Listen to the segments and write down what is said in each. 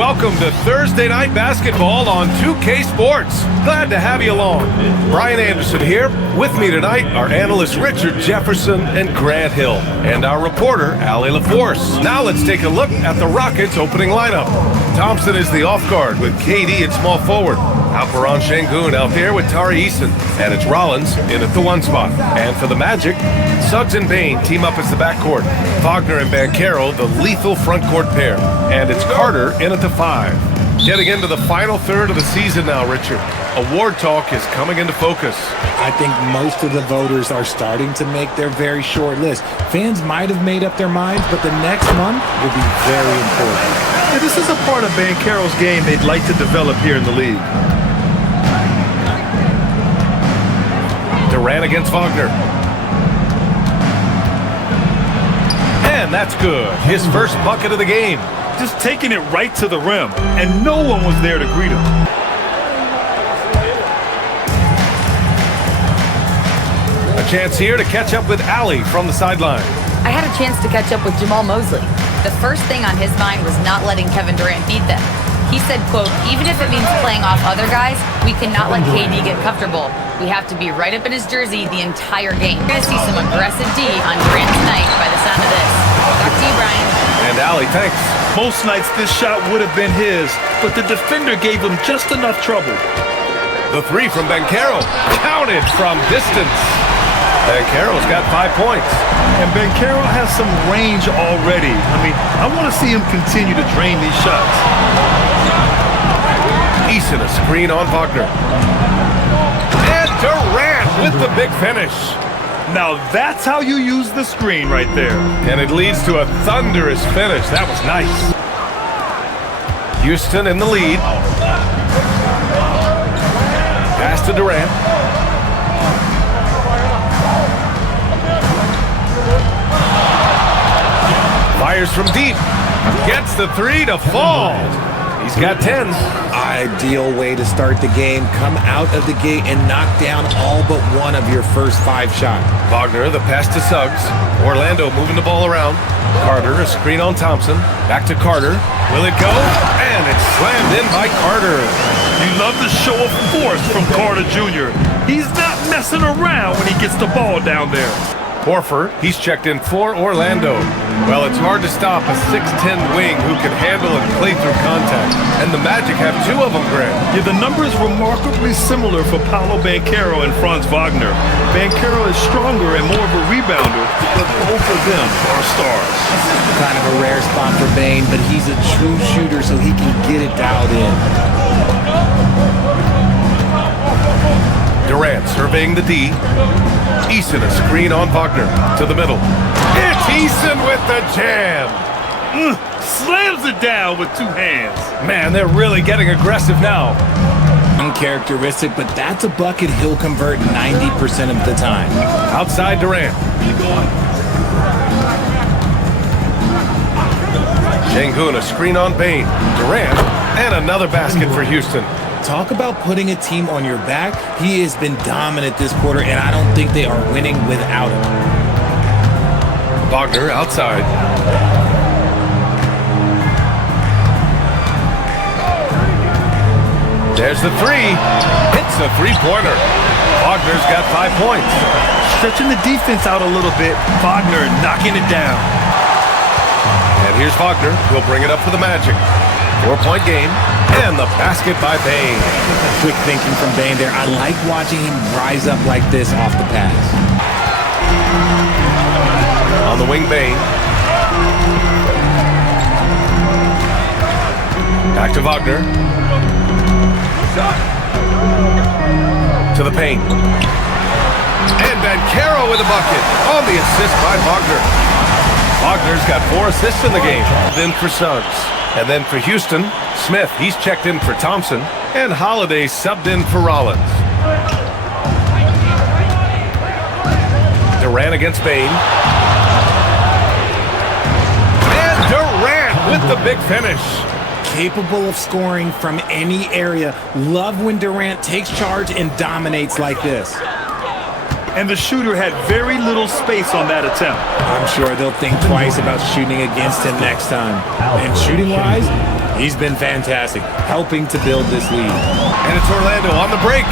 Welcome to Thursday Night Basketball on 2K Sports. Glad to have you along. Brian Anderson here. With me tonight are analysts Richard Jefferson and Grant Hill, and our reporter, Allie LaForce. Now let's take a look at the Rockets' opening lineup. Thompson is the off guard with KD at small forward. Alperen Sengun out there with Tari Eason. And it's Rollins in at the 1 spot. And for the Magic, Suggs and Bane team up as the backcourt. Wagner and Banchero, the lethal frontcourt pair. And it's Carter in at the 5. Getting into the final third of the season now, Richard. Award talk is coming into focus. I think most of the voters are starting to make their very short list. Fans might have made up their minds, but the next month will be very important. Yeah, this is a part of Banchero's game they'd like to develop here in the league. Durant against Wagner. And that's good. His first bucket of the game. Just taking it right to the rim, and no one was there to greet him. A chance here to catch up with Allie from the sideline. I had a chance to catch up with Jamal Mosley. The first thing on his mind was not letting Kevin Durant beat them. He said, quote, even if it means playing off other guys, we cannot let KD get comfortable. We have to be right up in his jersey the entire game. We're going to see some aggressive D on Durant tonight by the sound of this. Back to you, Brian. And Allie, thanks. Most nights this shot would have been his, but the defender gave him just enough trouble. The 3 from Banchero, counted from distance. Banchero's got 5 points. And Banchero has some range already. I mean, I want to see him continue to drain these shots. Eason a screen on Wagner. And Durant with the big finish. Now that's how you use the screen right there. And it leads to a thunderous finish. That was nice. Houston in the lead. Pass to Durant. Fires from deep. Gets the 3 to fall. He's got 10. Ideal way to start the game. Come out of the gate and knock down all but one of your first 5 shots. Wagner, the pass to Suggs. Orlando moving the ball around. Carter, a screen on Thompson. Back to Carter. Will it go? And it's slammed in by Carter. You love the show of force from Carter Jr. He's not messing around when he gets the ball down there. Horford, he's checked in for Orlando. Well, it's hard to stop a 6'10 wing who can handle and play through contact. And the Magic have 2 of them, Grant. Yeah, the number is remarkably similar for Paolo Banchero and Franz Wagner. Banchero is stronger and more of a rebounder, but both of them are stars. Kind of a rare spot for Bane, but he's a true shooter, so he can get it dialed in. Durant surveying the D. Eason a screen on Wagner to the middle. It's Eason with the jam. Slams it down with 2 hands. Man, they're really getting aggressive now. Uncharacteristic, but that's a bucket he'll convert 90% of the time. Outside Durant. Sengun a screen on Bane. Durant and another basket for Houston. Talk about putting a team on your back. He has been dominant this quarter, and I don't think they are winning without him. Wagner outside. There's the 3. Hits a 3-pointer. Wagner's got 5 points. Stretching the defense out a little bit. Wagner knocking it down. And here's Wagner. He'll bring it up for the Magic. 4-point game. And the basket by Bane. Quick thinking from Bane there. I like watching him rise up like this off the pass. On the wing, Bane. Back to Wagner. To the paint. And Banchero with a bucket on the assist by Wagner. Wagner's got 4 assists in the game. Then for Suggs. And then for Houston, Smith, he's checked in for Thompson. And Holiday subbed in for Rollins. Durant against Bane. And Durant with the big finish. Capable of scoring from any area. Love when Durant takes charge and dominates like this. And the shooter had very little space on that attempt. I'm sure they'll think twice about shooting against him next time. And shooting-wise, He's been fantastic, helping to build this lead. And it's Orlando on the break.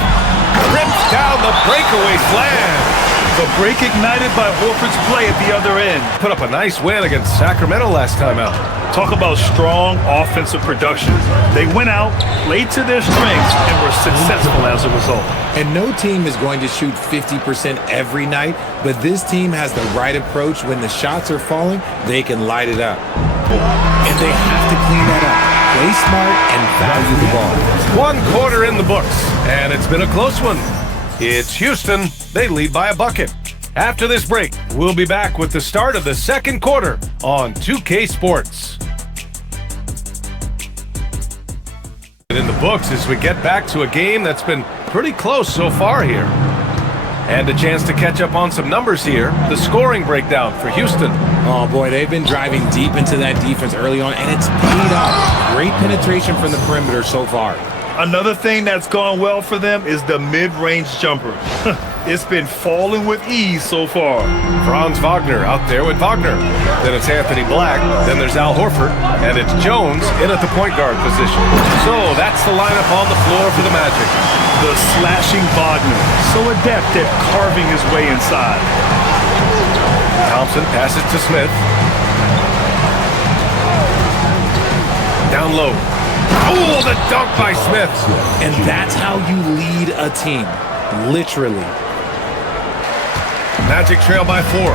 Rips down the breakaway slam. The break ignited by Horford's play at the other end. Put up a nice win against Sacramento last time out. Talk about strong offensive production. They went out, played to their strengths, and were successful as a result. And no team is going to shoot 50% every night, but this team has the right approach. When the shots are falling, they can light it up. And they have to clean that up. Play smart and value the ball. 1 quarter in the books, and it's been a close one. It's Houston. They lead by a bucket. After this break, we'll be back with the start of the second quarter on 2K Sports. In the books as we get back to a game that's been pretty close so far here. And a chance to catch up on some numbers here. The scoring breakdown for Houston. Oh boy, they've been driving deep into that defense early on, and it's paid off. Great penetration from the perimeter so far. Another thing that's gone well for them is the mid-range jumper. It's been falling with ease so far. Franz Wagner out there with Wagner. Then it's Anthony Black. Then there's Al Horford. And it's Jones in at the point guard position. So that's the lineup on the floor for the Magic. The slashing Wagner, so adept at carving his way inside. Thompson passes to Smith. Down low. Oh, the dunk by Smith. And that's how you lead a team. Literally. Magic trail by 4.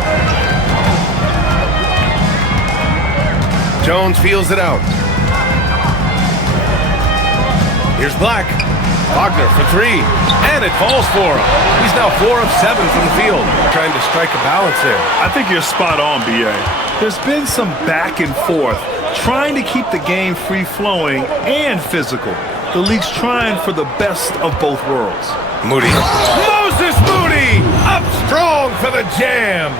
Jones feels it out. Here's Black. Wagner for 3. And it falls for him. He's now 4 of 7 from the field. Trying to strike a balance there. I think you're spot on, B.A. There's been some back and forth, trying to keep the game free-flowing and physical. The league's trying for the best of both worlds. Moody. Moses Moody! Up strong for the jam!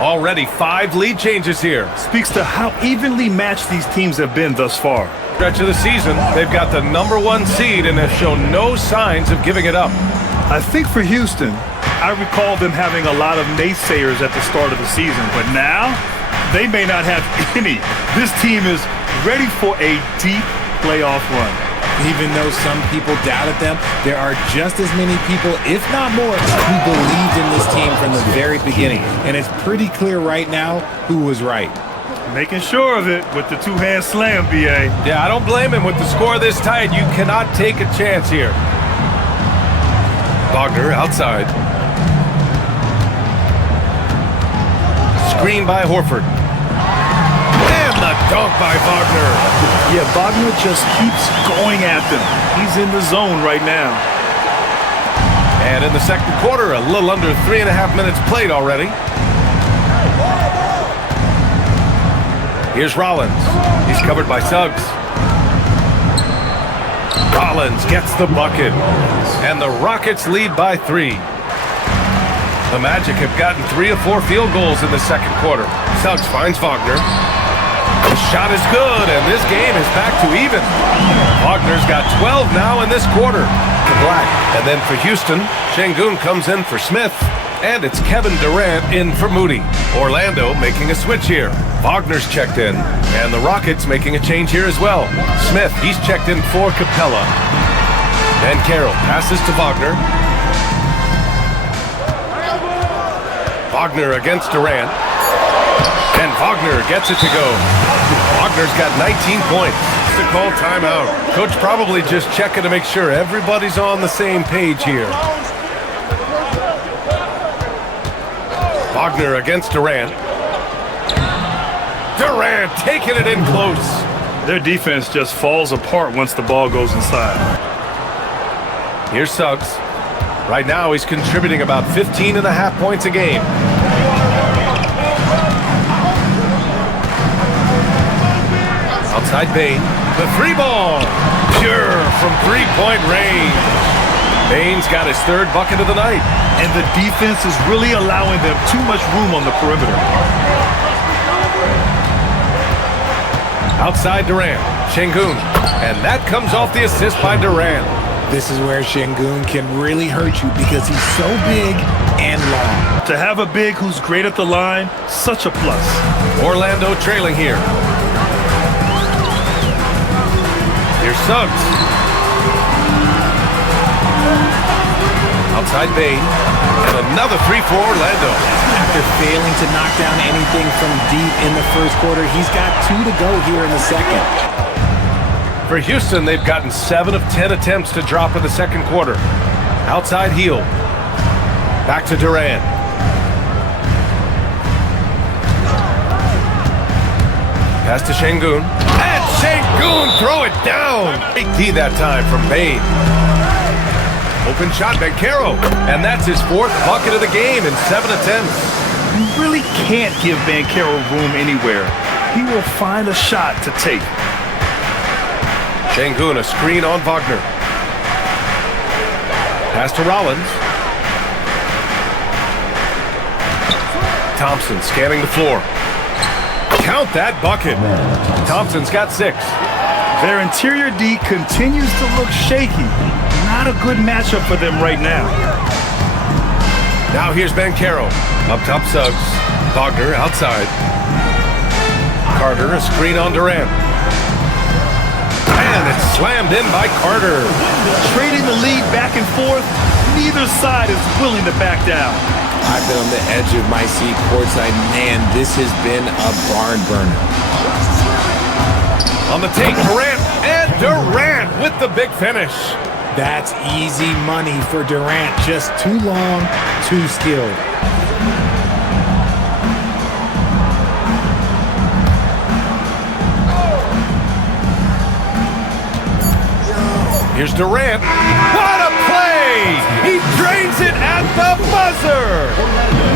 Already 5 lead changes here. Speaks to how evenly matched these teams have been thus far. Stretch of the season, they've got the #1 seed and have shown no signs of giving it up. I think for Houston, I recall them having a lot of naysayers at the start of the season, but now they may not have any. This team is ready for a deep playoff run. Even though some people doubted them, there are just as many people, if not more, who believed in this team from the very beginning. And it's pretty clear right now who was right. Making sure of it with the two-hand slam, B.A. Yeah, I don't blame him. With the score this tight, you cannot take a chance here. Wagner outside. Screen by Horford. And the dunk by Wagner. Yeah, Wagner just keeps going at them. He's in the zone right now. And in the second quarter, a little under 3.5 minutes played already. Here's Rollins. He's covered by Suggs. Rollins gets the bucket. And the Rockets lead by 3. The Magic have gotten 3 of 4 field goals in the second quarter. Suggs finds Wagner. The shot is good, and this game is back to even. Wagner's got 12 now in this quarter. To Black. And then for Houston, Şengün comes in for Smith. And it's Kevin Durant in for Moody. Orlando making a switch here. Wagner's checked in. And the Rockets making a change here as well. Smith, he's checked in for Capella. And Carroll passes to Wagner. Wagner against Durant. And Wagner gets it to go. Wagner's got 19 points. To call timeout. Coach probably just checking to make sure everybody's on the same page here. Wagner against Durant. Durant taking it in close. Their defense just falls apart once the ball goes inside. Here's Suggs. Right now he's contributing about 15.5 points a game. Outside Bane. The 3 ball. Pure from 3-point range. Bane's got his 3rd bucket of the night. And the defense is really allowing them too much room on the perimeter. Outside Durant. Şengün. And that comes off the assist by Durant. This is where Şengün can really hurt you because he's so big and long. To have a big who's great at the line, such a plus. Orlando trailing here. Suggs. Outside Bane. And another three for Orlando. After failing to knock down anything from deep in the first quarter, he's got 2 to go here in the second. For Houston, they've gotten 7 of 10 attempts to drop in the second quarter. Outside heel. Back to Durant. Pass to Şengün. And Şengün throw it down. Big D that time from Bane. Open shot, Banchero. And that's his 4th bucket of the game in 7 attempts. You really can't give Banchero room anywhere. He will find a shot to take. Şengün, a screen on Wagner. Pass to Rollins. Thompson scanning the floor. Count that bucket. Thompson's got 6. Their interior D continues to look shaky. Not a good matchup for them right now. Now here's Banchero. Up top Suggs. Wagner outside. Carter, a screen on Durant. And it's slammed in by Carter. Trading the lead back and forth, neither side is willing to back down. I've been on the edge of my seat courtside. Man, this has been a barn burner. On the take, Durant, and Durant with the big finish. That's easy money for Durant. Just too long, too skilled. Here's Durant. What a play! He drains it at the buzzer!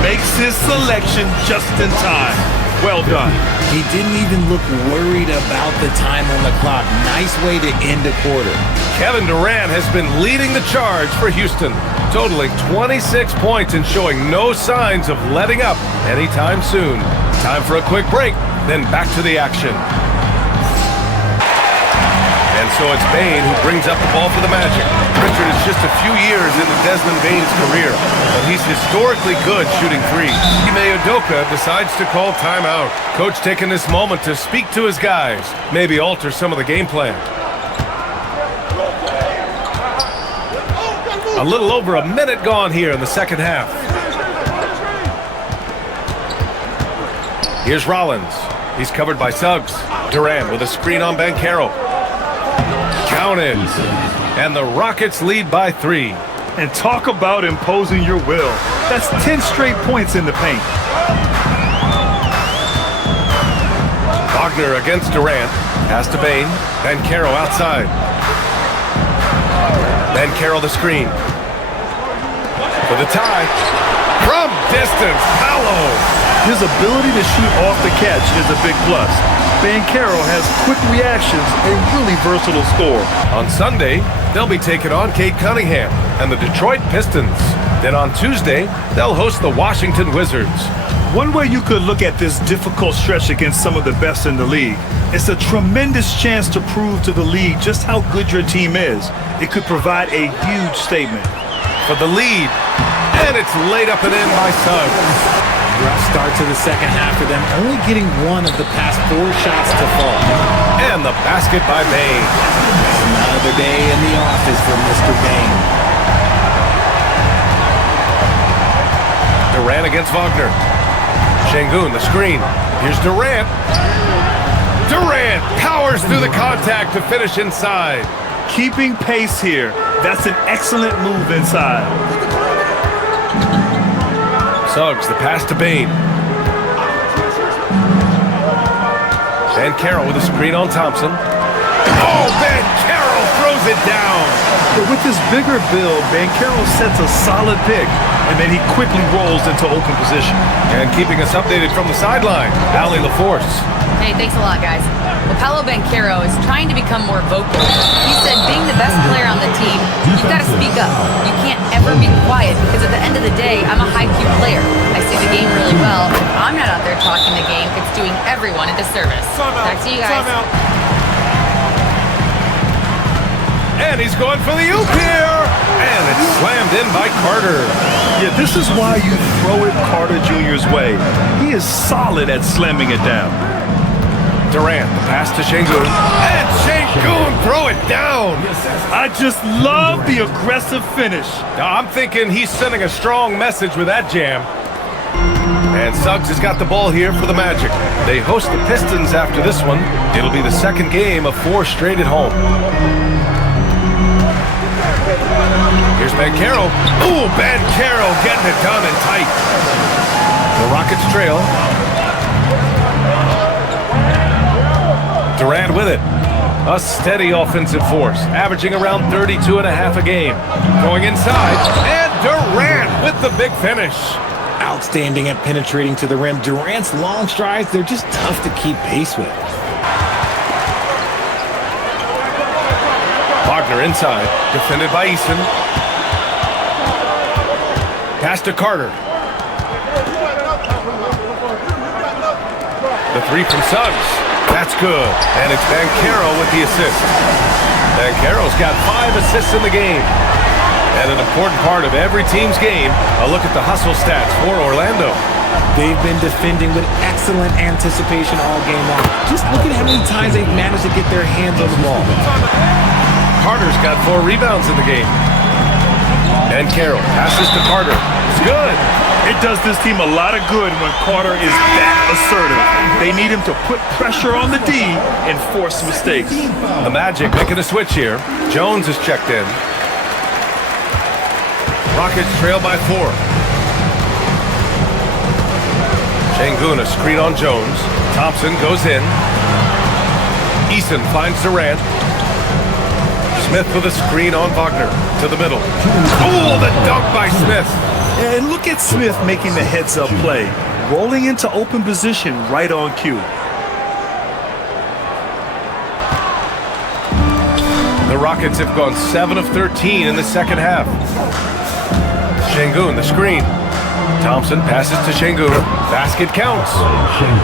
Makes his selection just in time. Well done. He didn't even look worried about the time on the clock. Nice way to end a quarter. Kevin Durant has been leading the charge for Houston, totaling 26 points and showing no signs of letting up anytime soon. Time for a quick break, then back to the action. And so it's Bane who brings up the ball for the Magic. Richard is just a few years into Desmond Bane's career, but he's historically good shooting threes. Ime Udoka decides to call timeout. Coach taking this moment to speak to his guys, maybe alter some of the game plan. A little over a minute gone here in the second half. Here's Rollins. He's covered by Suggs. Durant with a screen on Banchero. Counted. And the Rockets lead by 3. And talk about imposing your will. That's 10 straight points in the paint. Wagner against Durant. Pass to Bane. Banchero outside. Banchero the screen. For the tie. From distance, Paolo. His ability to shoot off the catch is a big plus. Banchero has quick reactions, a really versatile scorer. On Sunday, they'll be taking on Cade Cunningham and the Detroit Pistons. Then on Tuesday, they'll host the Washington Wizards. One way you could look at this difficult stretch against some of the best in the league, it's a tremendous chance to prove to the league just how good your team is. It could provide a huge statement. For the lead, and it's laid up and in by Suggs. Rough start to the second half for them, only getting 1 of the past 4 shots to fall. And the basket by Bane. Another day in the office for Mr. Bane. Durant against Wagner. Şengün, the screen. Here's Durant. Durant powers through the contact to finish inside. Keeping pace here. That's an excellent move inside. Suggs, the pass to Bane. Banchero with a screen on Thompson. Oh, Banchero throws it down. But with this bigger build, Banchero sets a solid pick, and then he quickly rolls into open position. And keeping us updated from the sideline, Allie LaForce. Hey, thanks a lot, guys. Well, Paolo Banchero is trying to become more vocal. He said being the best player on the team, you've got to speak up. You can't ever be quiet because at the end of the day, I'm a high-Q player. I see the game really well. If I'm not out there talking the game, it's doing everyone a disservice. Back to you guys. And he's going for the oop here. And it's slammed in by Carter. Yeah, this is why you throw it Carter Jr.'s way. He is solid at slamming it down. Durant, the pass to Şengün. And Şengün, throw it down. I just love the aggressive finish. Now, I'm thinking he's sending a strong message with that jam. And Suggs has got the ball here for the Magic. They host the Pistons after this one. It'll be the second game of 4 straight at home. Here's Banchero. Ooh, Banchero getting it done and tight. The Rockets trail. Durant with it. A steady offensive force, averaging around 32 and a half a game. Going inside, and Durant with the big finish. Outstanding at penetrating to the rim. Durant's long strides, they're just tough to keep pace with. Wagner inside, defended by Eason. Pass to Carter. The three from Suggs. That's good. And it's Banchero with the assist. Banchero's got 5 assists in the game. And an important part of every team's game, a look at the hustle stats for Orlando. They've been defending with excellent anticipation all game long. Just look at how many times they've managed to get their hands on the ball. Carter's got 4 rebounds in the game. And Carroll passes to Carter. It's good. It does this team a lot of good when Carter is that assertive. They need him to put pressure on the D and force mistakes. The Magic making a switch here. Jones is checked in. Rockets trail by 4. Şengün, a screen on Jones. Thompson goes in. Eason finds Durant. Smith with a screen on Wagner to the middle. Oh, the dunk by Smith. And look at Smith making the heads-up play, rolling into open position right on cue. The Rockets have gone 7 of 13 in the second half. Şengün, the screen. Thompson passes to Şengün. Basket counts.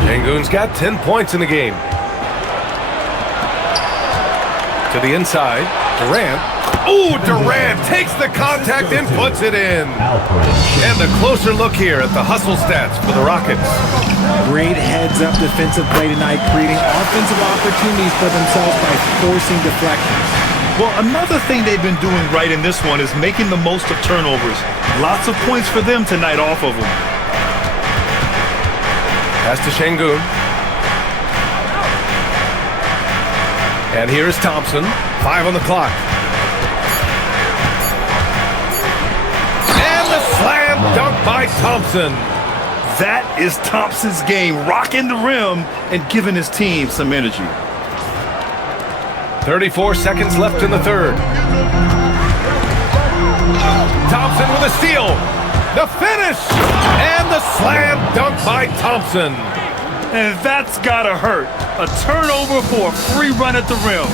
Şengün's got 10 points in the game. To the inside, Durant. Ooh, Durant takes the contact and puts it in. And a closer look here at the hustle stats for the Rockets. Great heads-up defensive play tonight, creating offensive opportunities for themselves by forcing deflections. Well, another thing they've been doing right in this one is making the most of turnovers. Lots of points for them tonight off of them. Pass to Şengün. And here is Thompson. 5 on the clock. And the slam dunk by Thompson. That is Thompson's game, rocking the rim and giving his team some energy. 34 seconds left in the third. Thompson with a steal. The finish. And the slam dunk by Thompson. And that's gotta hurt. A turnover for a free run at the rim.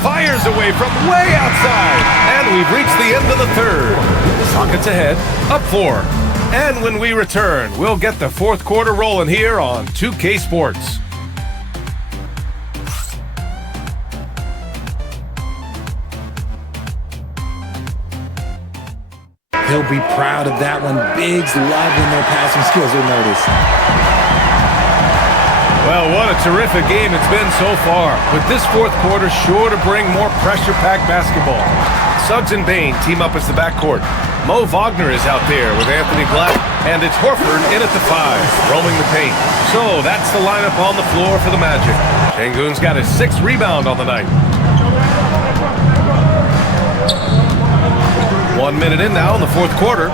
Fires away from way outside. And we've reached the end of the third. Rockets ahead, up 4. And when we return, we'll get the fourth quarter rolling here on 2K Sports. He'll be proud of that one. Biggs loving their passing skills, you'll notice. Well, what a terrific game it's been so far. With this fourth quarter sure to bring more pressure-packed basketball. Suggs and Bane team up as the backcourt. Mo Wagner is out there with Anthony Black, and it's Horford in at the 5, roaming the paint. So that's the lineup on the floor for the Magic. Şengün's got his 6th rebound on the night. 1 minute in now in the fourth quarter.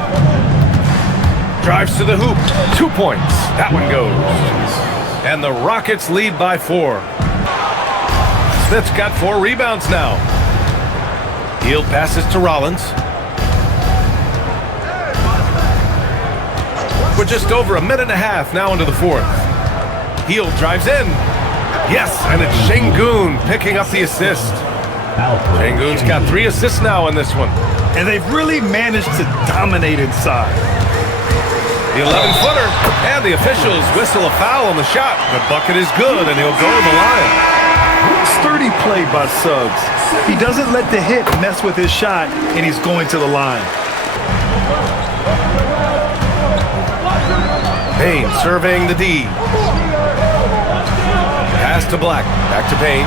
Drives to the hoop. 2 points. That one goes. And the Rockets lead by 4. Smith's got 4 rebounds now. Hield passes to Rollins. We're just over a minute and a half now into the fourth. Hield drives in. Yes, and it's Şengün picking up the assist. Şengün's got 3 assists now in this one. And they've really managed to dominate inside. The 11-footer, and the officials whistle a foul on the shot. The bucket is good, and he'll go to the line. Sturdy play by Suggs. He doesn't let the hit mess with his shot, and he's going to the line. Bane surveying the D. Pass to Black. Back to Payne.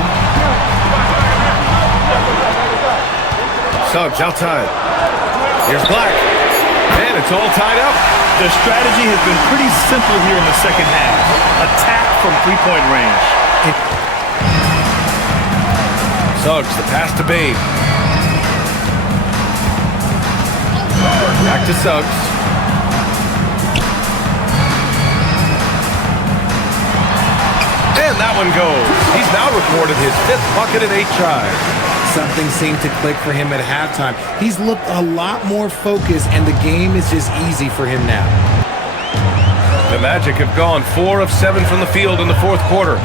Suggs outside. Here's Black. And it's all tied up. The strategy has been pretty simple here in the second half. Attack from three-point range. Suggs, the pass to Bane. Back to Suggs. And that one goes. He's now recorded his 5th bucket in 8 tries. Something seemed to click for him at halftime. He's looked a lot more focused, and the game is just easy for him now. The Magic have gone 4 of 7 from the field in the 4th quarter.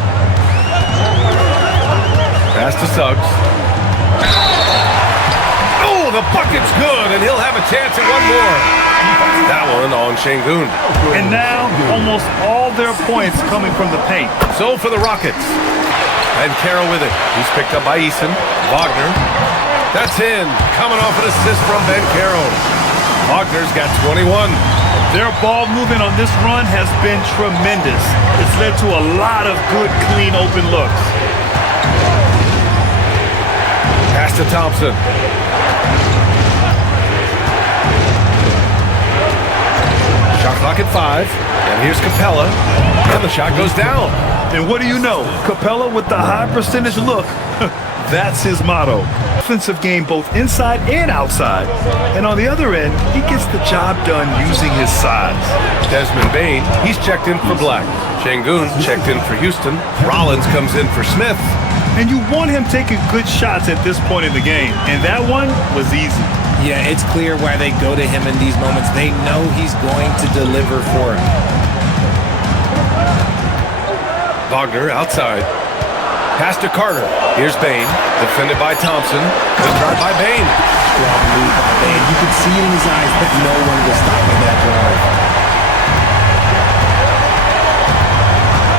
Pass to Suggs. Oh, the bucket's good, and he'll have a chance at one more. That one on Şengün. And now, almost all their points coming from the paint. So for the Rockets. And Carroll with it. He's picked up by Eason. Wagner. That's in. Coming off an assist from Ben Carroll. Wagner's got 21. Their ball movement on this run has been tremendous. It's led to a lot of good, clean, open looks. Pass to Thompson. Shot clock at 5. And here's Capella. And the shot goes down. And what do you know? Capella with the high percentage look. That's his motto. Offensive game both inside and outside. And on the other end, he gets the job done using his size. Desmond Bane, he's checked in for Black. Şengün checked in for Houston. Rollins comes in for Smith. And you want him taking good shots at this point in the game. And that one was easy. Yeah, it's clear why they go to him in these moments. They know he's going to deliver for him. Wagner outside. Pass to Carter. Here's Bane. Defended by Thompson. Good drive by Bane. Strong move by Bane. You could see it in his eyes, but no one was stopping that drive.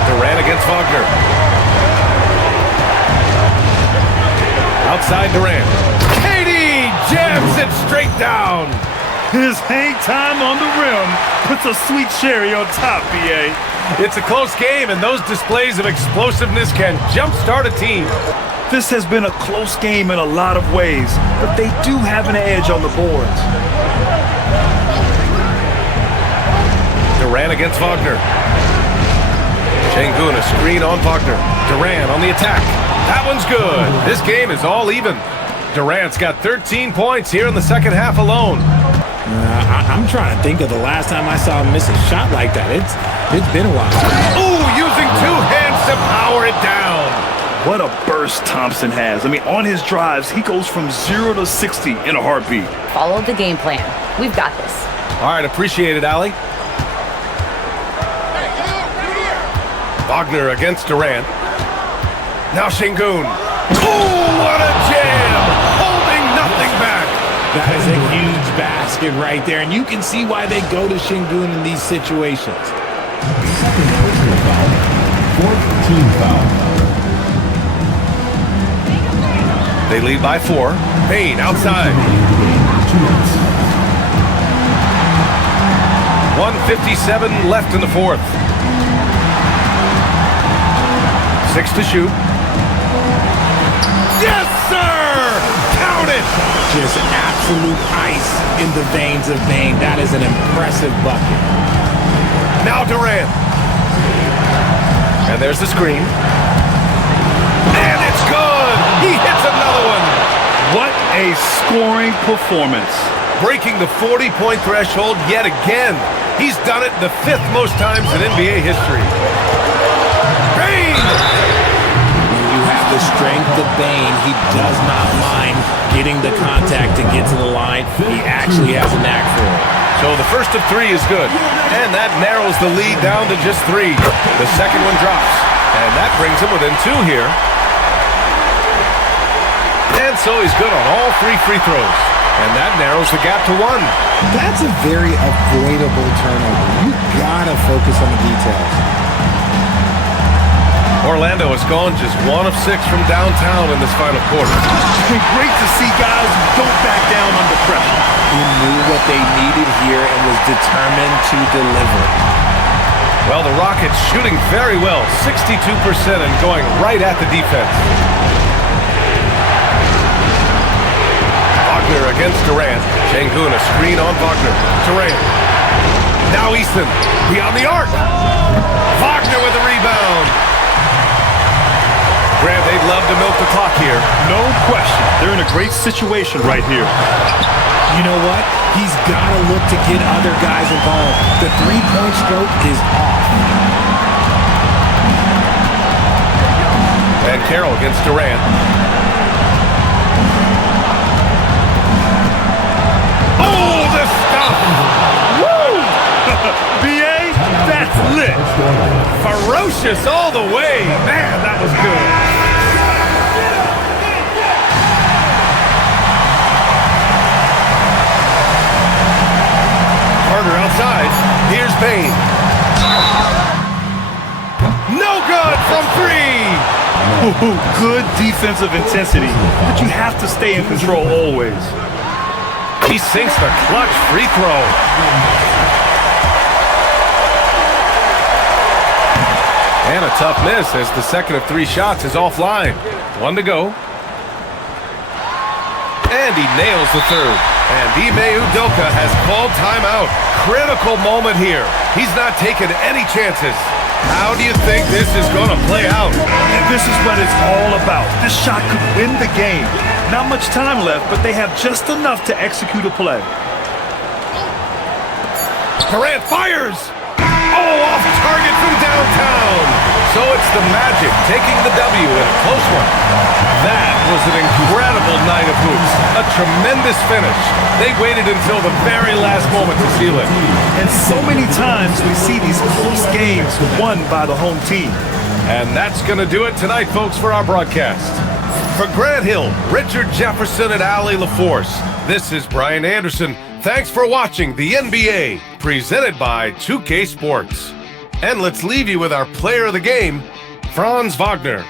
Durant against Wagner. Outside Durant. KD jams it straight down. His hang time on the rim puts a sweet cherry on top, BA. It's a close game, and those displays of explosiveness can jumpstart a team. This has been a close game in a lot of ways, but they do have an edge on the boards. Durant against Wagner. Şengün, a screen on Wagner. Durant on the attack. That one's good. This game is all even. Durant's got 13 points here in the second half alone. I'm trying to think of the last time I saw him miss a shot like that. It's been a while. Ooh, using 2 hands to power it down. What a burst Thompson has. I mean, on his drives, he goes from 0 to 60 in a heartbeat. Follow the game plan. We've got this. All right, appreciate it, Allie. Wagner against Durant. Now Şengün. Ooh, what a jam! Holding nothing back. That is a huge basket right there, and you can see why they go to Şengün in these situations. Second personal foul. 4th team foul. They lead by 4. Payne outside. 1:57 left in the 4th. 6 to shoot. Yes, sir! Count it! Just absolute ice in the veins of Bane. That is an impressive bucket. Now Durant. And there's the screen. And it's good! He hits another one! What a scoring performance. Breaking the 40-point threshold yet again. He's done it the 5th most times in NBA history. Bane! When you have the strength of Bane, he does not mind getting the contact to get to the line. He actually has a knack for it. So the first of 3 is good. And that narrows the lead down to just 3. The second one drops. And that brings him within 2 here. And so he's good on all 3 free throws. And that narrows the gap to 1. That's a very avoidable turnover. You gotta focus on the details. Orlando has gone just 1 of 6 from downtown in this final quarter. Great to see guys who don't back down under pressure. He knew what they needed here and was determined to deliver. Well, the Rockets shooting very well, 62% and going right at the defense. Wagner against Durant. Sengun a screen on Wagner. Durant. Now Easton beyond the arc. Wagner with a rebound. Grant, they'd love to milk the clock here. No question. They're in a great situation right here. You know what? He's got to look to get other guys involved. The three-point stroke is off. And Carroll against Durant. Oh, the stuff! Woo! BA, that's lit. Ferocious all the way. Man, that was good. Carter outside. Here's Bane. No good from three. Ooh, good defensive intensity, but you have to stay in control always. He sinks the clutch free throw. And a tough miss as the second of three shots is offline. One to go. And he nails the third. And Ime Udoka has called timeout. Critical moment here. He's not taking any chances. How do you think this is going to play out? And this is what it's all about. This shot could win the game. Not much time left, but they have just enough to execute a play. Durant fires! Oh, off target from downtown! So it's the Magic taking the W in a close one. That was an incredible night of hoops. A tremendous finish. They waited until the very last moment to seal it. And so many times we see these close games won by the home team. And that's going to do it tonight, folks, for our broadcast. For Grant Hill, Richard Jefferson, and Allie LaForce, this is Brian Anderson. Thanks for watching the NBA, presented by 2K Sports. And let's leave you with our player of the game, Franz Wagner.